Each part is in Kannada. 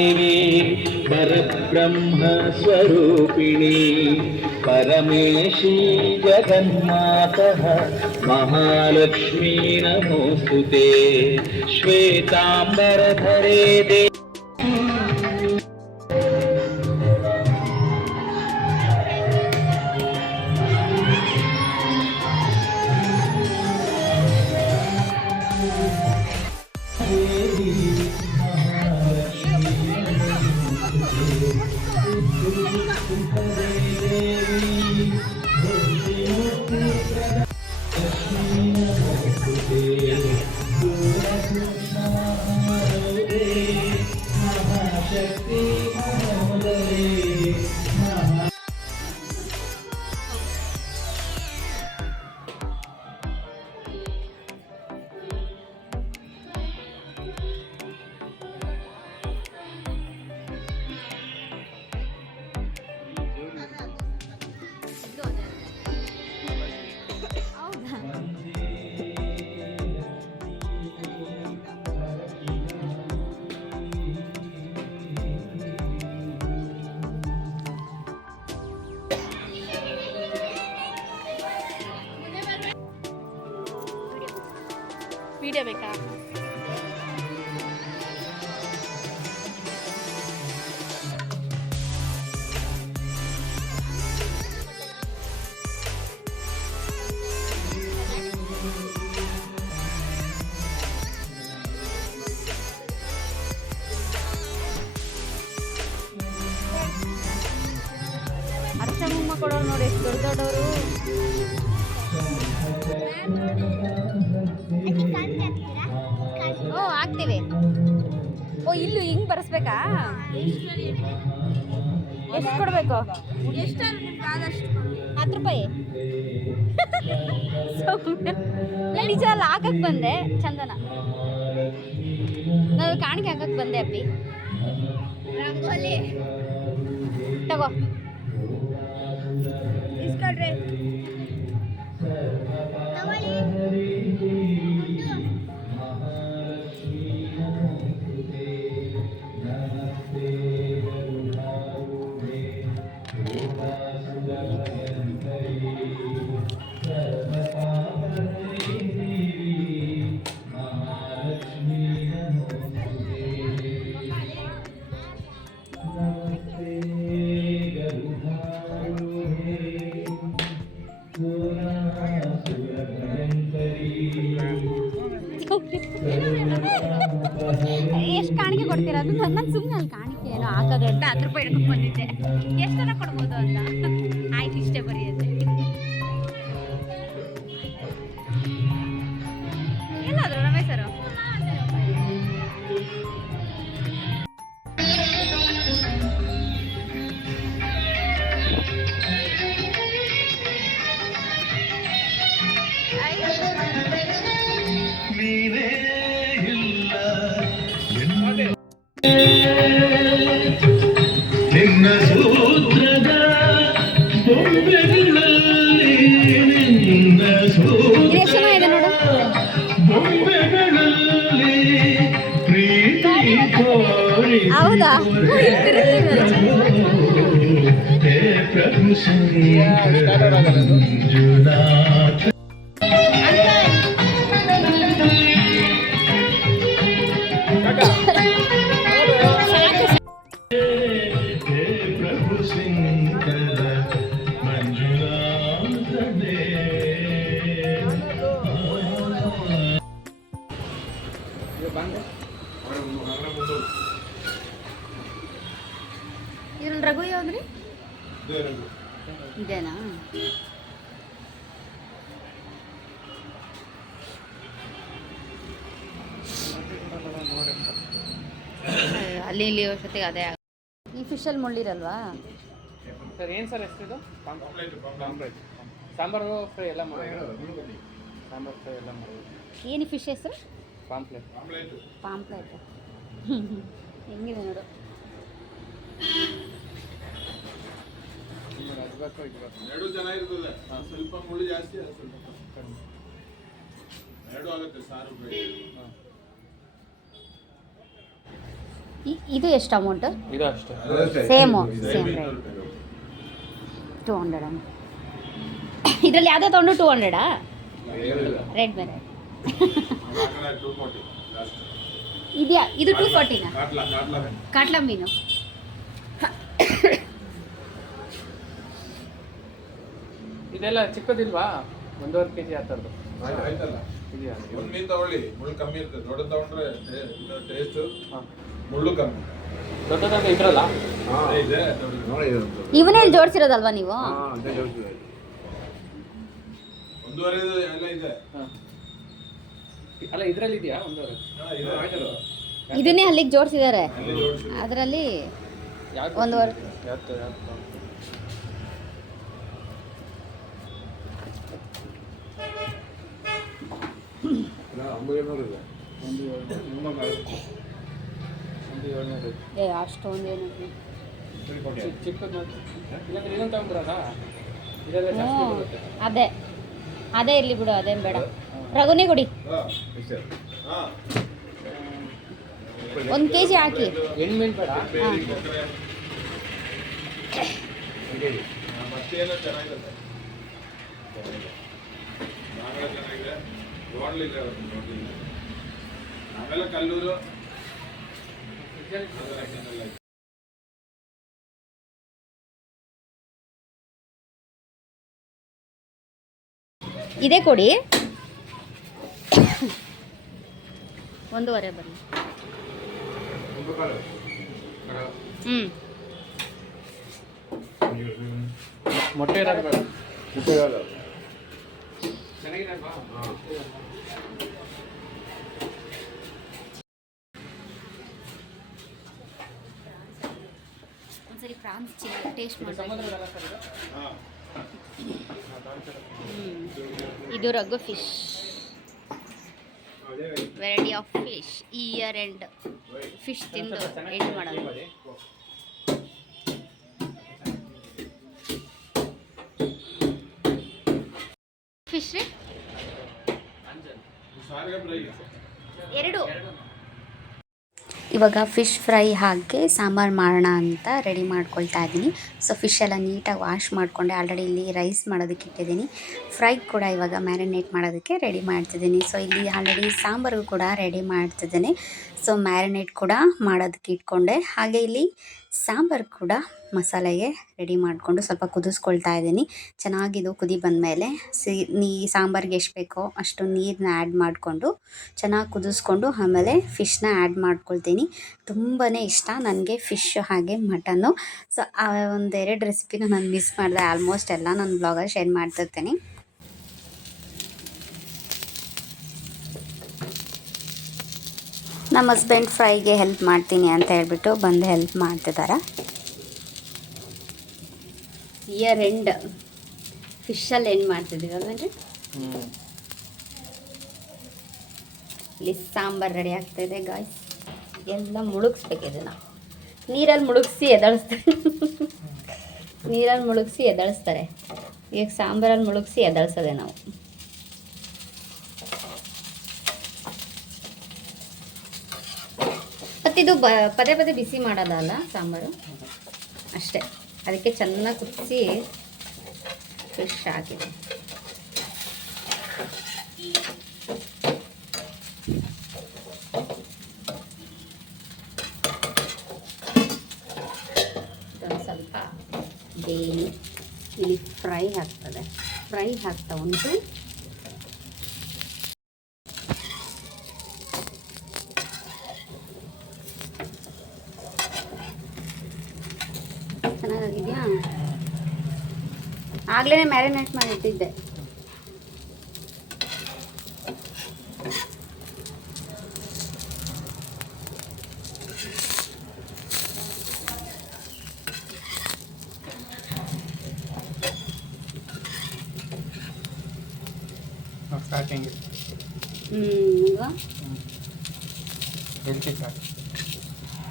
देवी परब्रह्मस्वरूपिणी परमेशी जगन्मातः महालक्ष्मी नमोस्तुते श्वेतांबरधरे देवी ವಿಡಿಯೋ ಬೇಕಾ? ಅರ್ಚಮ್ಮ ಕೊಡೋರು ನೋಡಿ ಎಷ್ಟು ದೊಡ್ಡ ದೊಡ್ಡವರು. ಓ ಆಗ್ತೀವಿ. ಓ ಇಲ್ಲೂ ಹಿಂಗೆ ಬರೆಸ್ಬೇಕಾ? ಎಷ್ಟು ಕೊಡಬೇಕು? 10 ರೂಪಾಯಿ. ನಿಜ ಅಲ್ಲ, ಹಾಕಕ್ಕೆ ಬಂದೆ ಚಂದನ. ನಾನು ಕಾಣಿಕೆ ಹಾಕಕ್ಕೆ ಬಂದೆ ಅಪ್ಪಿ. ರಂಗೋಲಿ ತಗೋ ಇಸ್ಕೊಳ್ರಿ. ಎಷ್ಟು ಕಾಣಿಕೆ ಕೊಡ್ತೀರಾ? ಅದು ನಾನು ಸುಮ್ಮನೆ ಅಲ್ಲಿ ಕಾಣಿಕೆ ಏನೋ ಹಾಕೋದು ಅಂತ 10 ರೂಪಾಯಿ ಹಿಡ್ಕೊಂಡು ಬಂದಿದ್ದೆ. ಎಷ್ಟನ್ನ ಕೊಡ್ಬೋದು ಅಂತ. ಆಯ್ತು ಇಷ್ಟೇ ಬರೆಯೋದು. ಎಲ್ಲಾದ್ರು ರಮೇಶ್ ಸರ್ ನಿನ್ನ ಸೂತ್ರದ ಬೊಂಬೆಗಳಲ್ಲಿ ನಿನ್ನ ಸೂತ್ರದ ಬೊಂಬೆಗಳಲ್ಲಿ ಪ್ರೀತಿ ತೋರಿ ಹೌದಾ? ಹೇ ಪ್ರಭು ಶಂಕರ ಮಂಜುನಾಥ ಇದ್ರಲ್ಲಿ ರಘು ಯಾವ್ದ್ರಿ? ಇದೇನಾ? ಅಲ್ಲಿ ಇಲ್ಲಿ ವರ್ಷಕ್ಕೆ ಅದೇ. ಈ ಫಿಶಲ್ಲಿ ಮುಳ್ಳಿರಲ್ವಾ ಸರ್? ಏನು ಸರ್ ಎಷ್ಟಿದು? ಸಾಂಬಾರು ಫ್ರೈ ಎಲ್ಲ ಮಾಡೋದು. ಸಾಂಬಾರು ಫ್ರೈ ಎಲ್ಲ ಮಾಡೋದು. ಏನು ಫಿಶ್ ಹೆಸರು? ಪಾಂಪ್ಲೆಟ್. ಪಾಂಪ್ಲೆಟ್ ಹೆಂಗಿದೆ ನೋಡು. ಎರಡು ಚೆನ್ನಾಗಿರ್ತದೆ. ಸ್ವಲ್ಪ ಮುಳ್ಳು ಜಾಸ್ತಿ, ಸ್ವಲ್ಪ ಕಡಿಮೆ. ಎರಡು ಆಗುತ್ತೆ ಸಾರು ಫ್ರೈ. ಇದು ಎಷ್ಟು ಅಮೌಂಟು? ಇದು ಅಷ್ಟೇ. Same same rate 200. ಇದರಲ್ಲಿ ಯಾವುದೋ ತೊಗೊಂಡು 200 ರೇಟ್ ಬೇರೆ ಇದೆಯಾ? ಇದು 240ನಾ? ಕಾಟ್ಲಾ ಮೀನು. ಇದೆಲ್ಲ ಚಿಕ್ಕದಿಲ್ವಾ? 1.5 kg ಆ ಥರದ್ದು ಆಯ್ತಲ್ಲ, ಇದೆಯಾ? ಒಂದು ಮೀನು ತಗೊಳ್ಳಿ, ಮುಳ್ಳು ಕಮ್ಮಿ ಇರ್ತದೆ. ದೊಡ್ಡ ತಗೊಂಡ್ರೆ ಟೇಸ್ಟ್ ಹಾಂ, ಮುಳ್ಳು ಕಮ್ಮಿ ದೊಡ್ಡದಾದ ಇದ್ರಲ್ಲ. ಇದೆ. ಇವನ್ನೇ ಜೋಡಿಸಿರೋದಲ್ವಾ ನೀವು? ಒಂದೂವರೆ ಎಲ್ಲ ಇದೆ. ಹಾಂ, ಅಲ್ಲ ಇದರಲ್ಲಿ ಇದೆಯಾ 1.5? ಇದೆ. ಇದನ್ನೇ ಅಲ್ಲಿಗೆ ಜೋಡಿಸಿದ್ದಾರೆ. ಅಲ್ಲಿ ಜೋಡಿಸಿ. ಅದರಲ್ಲಿ ಯಾವ್ದು? 1.5. ಯಾವ್ದು? ಒಂದು 700. ಏ ಅಷ್ಟೊಂದೇನು? ಚಿಕ್ಕದು ನೋಡಿ. ಇಲ್ಲಾಂದ್ರೆ ಇದನ್ನು ತಗೊಂಡ್ಬರೋದಾ? ಇದೆಲ್ಲ ಜಾಸ್ತಿ ಬರುತ್ತೆ. ಅದೇ ಇರಲಿ ಬಿಡು, ಅದೇನು ಬೇಡ. ರಘುನೇ ಕೊಡಿ, ಹಾ. 1 kg ಹಾಕಿ. ಎಣ್ಮೀನು ಬೇಡ. ಮತ್ತೇನೋ ಚೆನ್ನಾಗಿರುತ್ತೆ. ನಾಗರ ಚೆನ್ನಾಗಿದೆ. ನೋಡ್ಲಿಲ್ಲ ಆಮೇಲೆ ಕಲ್ಲೂರು ಅದೆಲ್ಲ ಇದೇ ಕೊಡಿ. 1.5 ಬರಲಿ. ಮೊಟ್ಟೆ ಇರೋದು ಬೇಡ. ಚೆನ್ನಾಗಿರಲ್ವಾ? ಒಂದ್ಸರಿ ಪ್ರಾನ್ಸ್ ಟೇಸ್ಟ್ ಮಾಡಿ. ಸಮುದ್ರದಲ್ಲ ಸರ್ ಇದು? ಹಾಂ. ಇದು Raghu fish, variety of fish. Year end fish ತಿಂದು ಎಂಡ್ ಮಾಡೋದು. ಫಿಶ್ ರೀ ಸಾರಿಗೆ ಫ್ರೈ. 2. ಇವಾಗ ಫಿಶ್ ಫ್ರೈ ಹಾಕಿ ಸಾಂಬಾರು ಮಾಡೋಣ ಅಂತ ರೆಡಿ ಮಾಡ್ಕೊಳ್ತಾ ಇದ್ದೀನಿ. ಸೊ ಫಿಶ್ ಎಲ್ಲ ನೀಟಾಗಿ ವಾಶ್ ಮಾಡಿಕೊಂಡೆ. ಆಲ್ರೆಡಿ ಇಲ್ಲಿ ರೈಸ್ ಮಾಡೋದಕ್ಕೆ ಇಟ್ಟಿದ್ದೀನಿ. ಫ್ರೈ ಕೂಡ ಇವಾಗ ಮ್ಯಾರಿನೇಟ್ ಮಾಡೋದಕ್ಕೆ ರೆಡಿ ಮಾಡ್ತಿದ್ದೀನಿ. ಸೊ ಇಲ್ಲಿ ಆಲ್ರೆಡಿ ಸಾಂಬಾರು ಕೂಡ ರೆಡಿ ಮಾಡ್ತಿದ್ದೀನಿ. ಸೊ ಮ್ಯಾರಿನೇಟ್ ಕೂಡ ಮಾಡೋದಕ್ಕೆ ಇಟ್ಕೊಂಡೆ. ಹಾಗೆ ಇಲ್ಲಿ ಸಾಂಬಾರು ಕೂಡ ಮಸಾಲೆಗೆ ರೆಡಿ ಮಾಡಿಕೊಂಡು ಸ್ವಲ್ಪ ಕುದಿಸ್ಕೊಳ್ತಾ ಇದ್ದೀನಿ. ಚೆನ್ನಾಗಿದು ಕುದಿ ಬಂದಮೇಲೆ ಸಾಂಬಾರಿಗೆ ಎಷ್ಟು ಬೇಕೋ ಅಷ್ಟು ನೀರನ್ನ ಆ್ಯಡ್ ಮಾಡಿಕೊಂಡು ಚೆನ್ನಾಗಿ ಕುದಿಸ್ಕೊಂಡು ಆಮೇಲೆ ಫಿಶ್ನ ಆ್ಯಡ್ ಮಾಡ್ಕೊಳ್ತೀನಿ. ತುಂಬಾ ಇಷ್ಟ ನನಗೆ ಫಿಶ್ ಹಾಗೆ ಮಟನ್ನು. ಸೊ ಆ 1-2 ರೆಸಿಪಿನ ನಾನು ಮಿಸ್ ಮಾಡಿದೆ. ಆಲ್ಮೋಸ್ಟ್ ಎಲ್ಲ ನನ್ನ ಬ್ಲಾಗಲ್ಲಿ ಶೇರ್ ಮಾಡ್ತಿರ್ತೀನಿ. ನಮ್ಮ ಹಸ್ಬೆಂಡ್ ಫ್ರೈಗೆ ಹೆಲ್ಪ್ ಮಾಡ್ತೀನಿ ಅಂತ ಹೇಳ್ಬಿಟ್ಟು ಬಂದು ಹೆಲ್ಪ್ ಮಾಡ್ತಿದ್ದಾರೆ. ಇಯರ್ ಎಂಡ್ ಫಿಶಲ್ಲಿ ಎಂಡ್ ಮಾಡ್ತಿದ್ದೀವಿ ಅಲ್ವೇನ್ರಿ? ಇಲ್ಲಿ ಸಾಂಬಾರು ರೆಡಿ ಆಗ್ತಾಯಿದೆ ಗಾಯ್ಸ್. ಎಲ್ಲ ಮುಳುಗಿಸ್ಬೇಕು ಇದನ್ನು. ನೀರಲ್ಲಿ ಮುಳುಗಿಸಿ ಎದಳಿಸ್ತಾರೆ. ಈಗ ಸಾಂಬಾರಲ್ಲಿ ಮುಳುಗಿಸಿ ಎದಳಿಸೋದೆ ನಾವು. ಮತ್ತಿದು ಪದೇ ಪದೇ ಬಿಸಿ ಮಾಡೋದಲ್ಲ ಸಾಂಬಾರು, ಅಷ್ಟೇ. ಅದಕ್ಕೆ ಚೆನ್ನಾಗಿ ಕುದಿಸಿ ಫಿಶ್ ಹಾಕಿದೆ. ಸ್ವಲ್ಪ ಬೇನಿ ಇಲ್ಲಿ ಫ್ರೈ ಆಗ್ತದೆ. ಫ್ರೈ ಆಗ್ತಾ ಉಂಟು. ಚೆನ್ನಾಗಿದೆಯಾ? ಆಗಲೇ ಮ್ಯಾರಿನೇಟ್ ಮಾಡಿಟ್ಟಿದ್ದೆ. ಸ್ಟಾರ್ಟಿಂಗ್ ಅಲ್ವಾ?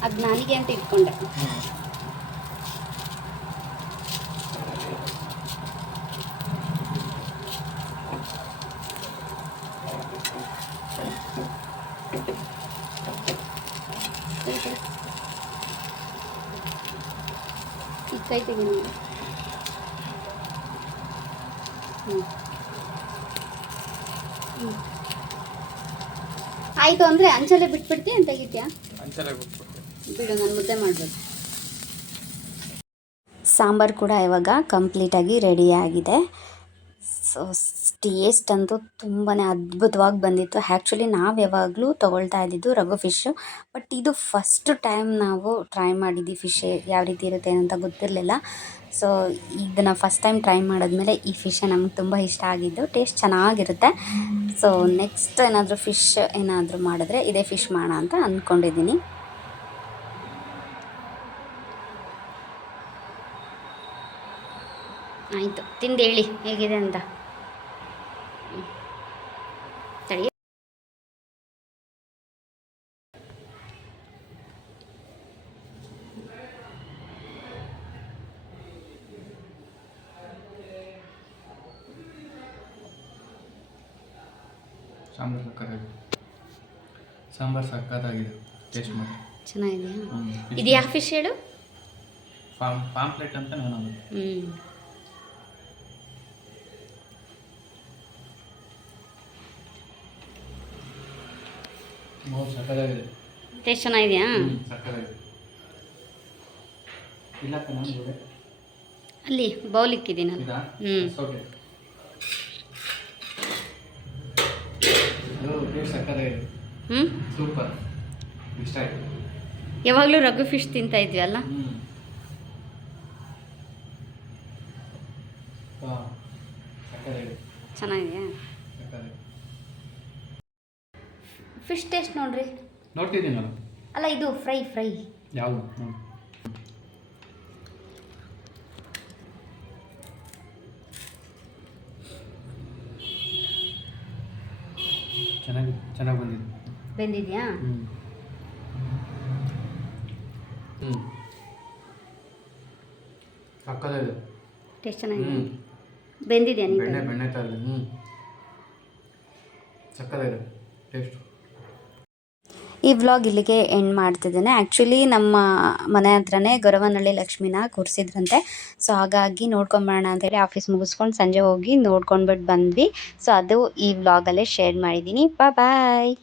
ಅದು ನನಗೆ ಅಂತ ಇಟ್ಕೊಂಡೆ. ಕೈ ತೆಗೀನಿ. ಆಯಿತು ಅಂದರೆ ಅಂಚಲ್ಲೇ ಬಿಟ್ಬಿಡ್ತೀಯ ಅಂತ ತೆಗಿತೀಯಾ? ಅಂಚೆಲ್ಲ ಬಿಟ್ಬಿಟ್ಟು ಬಿಡು, ನಾನು ಮುದ್ದೆ ಮಾಡಬೇಕು. ಸಾಂಬಾರು ಕೂಡ ಇವಾಗ ಕಂಪ್ಲೀಟಾಗಿ ರೆಡಿಯಾಗಿದೆ. ಸೊ ಟೇಸ್ಟ್ ಅಂತೂ ತುಂಬಾ ಅದ್ಭುತವಾಗಿ ಬಂದಿತ್ತು. ಆ್ಯಕ್ಚುಲಿ ನಾವು ಯಾವಾಗಲೂ ತೊಗೊಳ್ತಾ ಇದ್ದಿದ್ದು ರಘು ಫಿಶ್ಶು, ಬಟ್ ಇದು ಫಸ್ಟ್ ಟೈಮ್ ನಾವು ಟ್ರೈ ಮಾಡಿದ್ವಿ. ಫಿಶ್ ಯಾವ ರೀತಿ ಇರುತ್ತೆ ಅಂತ ಗೊತ್ತಿರಲಿಲ್ಲ. ಸೊ ಇದನ್ನು ಫಸ್ಟ್ ಟೈಮ್ ಟ್ರೈ ಮಾಡಿದ್ಮೇಲೆ ಈ ಫಿಶ್ ನಮ್ಗೆ ತುಂಬ ಇಷ್ಟ ಆಗಿದ್ದು. ಟೇಸ್ಟ್ ಚೆನ್ನಾಗಿರುತ್ತೆ. ಸೊ ನೆಕ್ಸ್ಟ್ ಏನಾದರೂ ಫಿಶ್ ಏನಾದರೂ ಮಾಡಿದ್ರೆ ಇದೇ ಫಿಶ್ ಮಾಡೋಣ ಅಂತ ಅಂದ್ಕೊಂಡಿದ್ದೀನಿ. ಆಯಿತು, ತಿಂದು ಹೇಳಿ ಹೇಗಿದೆ ಅಂತ. ತಡಿ. ಸಾಂಬಾರು ಸಕ್ಕತ್ತಾಗಿದೆ, ಟೇಸ್ಟ್ ಮಾಡಿ. ಚೆನ್ನಾಗಿದೆಯಾ? ಇದು ಯಾವ ಫಿಶ್ ಹೇಳು? ಪಾಂಪ್ಲೆಟ್ ಅಂತ ನಾನು ಸಕ್ಕತ್ತಾಗಿದೆ. ಟೇಸ್ಟ್ ಚೆನ್ನಾಗಿದೆಯಾ? ಸಕ್ಕತ್ತಾಗಿದೆ. ಇಲ್ಲ ನೋಡಿ ಅಲ್ಲಿ ಬೌಲ್ ಇಕ್ಕಿದ್ದೀನಲ್ಲ. ಇದಾ? ಓಕೆ. ಅದು ಟೇಸ್ಟ್ ಸಕ್ಕತ್ತಾಗಿದೆ. ಸೂಪರ್, ಇಷ್ಟ ಆಯ್ತು. ಯಾವಾಗಲೂ ರಘು ಫಿಶ್ ತಿಂತಾ ಇದ್ವಿ ಅಲ್ಲ? ಸಕ್ಕತ್ತಾಗಿದೆ. ಚೆನ್ನಾಗಿದೆಯಾ? ಸಕ್ಕತ್ತಾಗಿದೆ. ಫಿಶ್ ಟೇಸ್ಟ್ ನೋಡ್ರಿ. ನೋಡ್ತಿದ್ದೀನಲ್ಲ. ಅಲ್ಲ, ಇದು ಫ್ರೈ ಯಾವುದು? ಚೆನ್ನಾಗಿ ಬಂದಿದೆ. ಬೆಂದಿದೆಯಾ? ಸಕ್ಕತ್ತಾಗಿದೆ. ಟೇಸ್ಟ್ ಚೆನ್ನಾಗಿದೆ. ಬೆಂದಿದೆಯಾ? ಬೆಣ್ಣೆ ಥರ ಇದೆ. ಸಕ್ಕತ್ತಾಗಿದೆ ಟೇಸ್ಟ್. ಈ ವ್ಲಾಗ್ ಇಲ್ಲಿಗೆ ಎಂಡ್ ಮಾಡ್ತಿದ್ದೇನೆ. ಆ್ಯಕ್ಚುಲಿ ನಮ್ಮ ಮನೆ ಹತ್ರನೇ ಗೊರವನಹಳ್ಳಿ ಲಕ್ಷ್ಮಿನ ಕೂರಿಸಿದ್ರಂತೆ. ಸೊ ಹಾಗಾಗಿ ನೋಡ್ಕೊಂಬರೋಣ ಅಂತೇಳಿ ಆಫೀಸ್ ಮುಗಿಸ್ಕೊಂಡು ಸಂಜೆ ಹೋಗಿ ನೋಡ್ಕೊಂಡ್ಬಿಟ್ಟು ಬಂದ್ವಿ. ಸೊ ಅದು ಈ ವ್ಲಾಗಲ್ಲೇ ಶೇರ್ ಮಾಡಿದ್ದೀನಿ. ಬಾಯ್.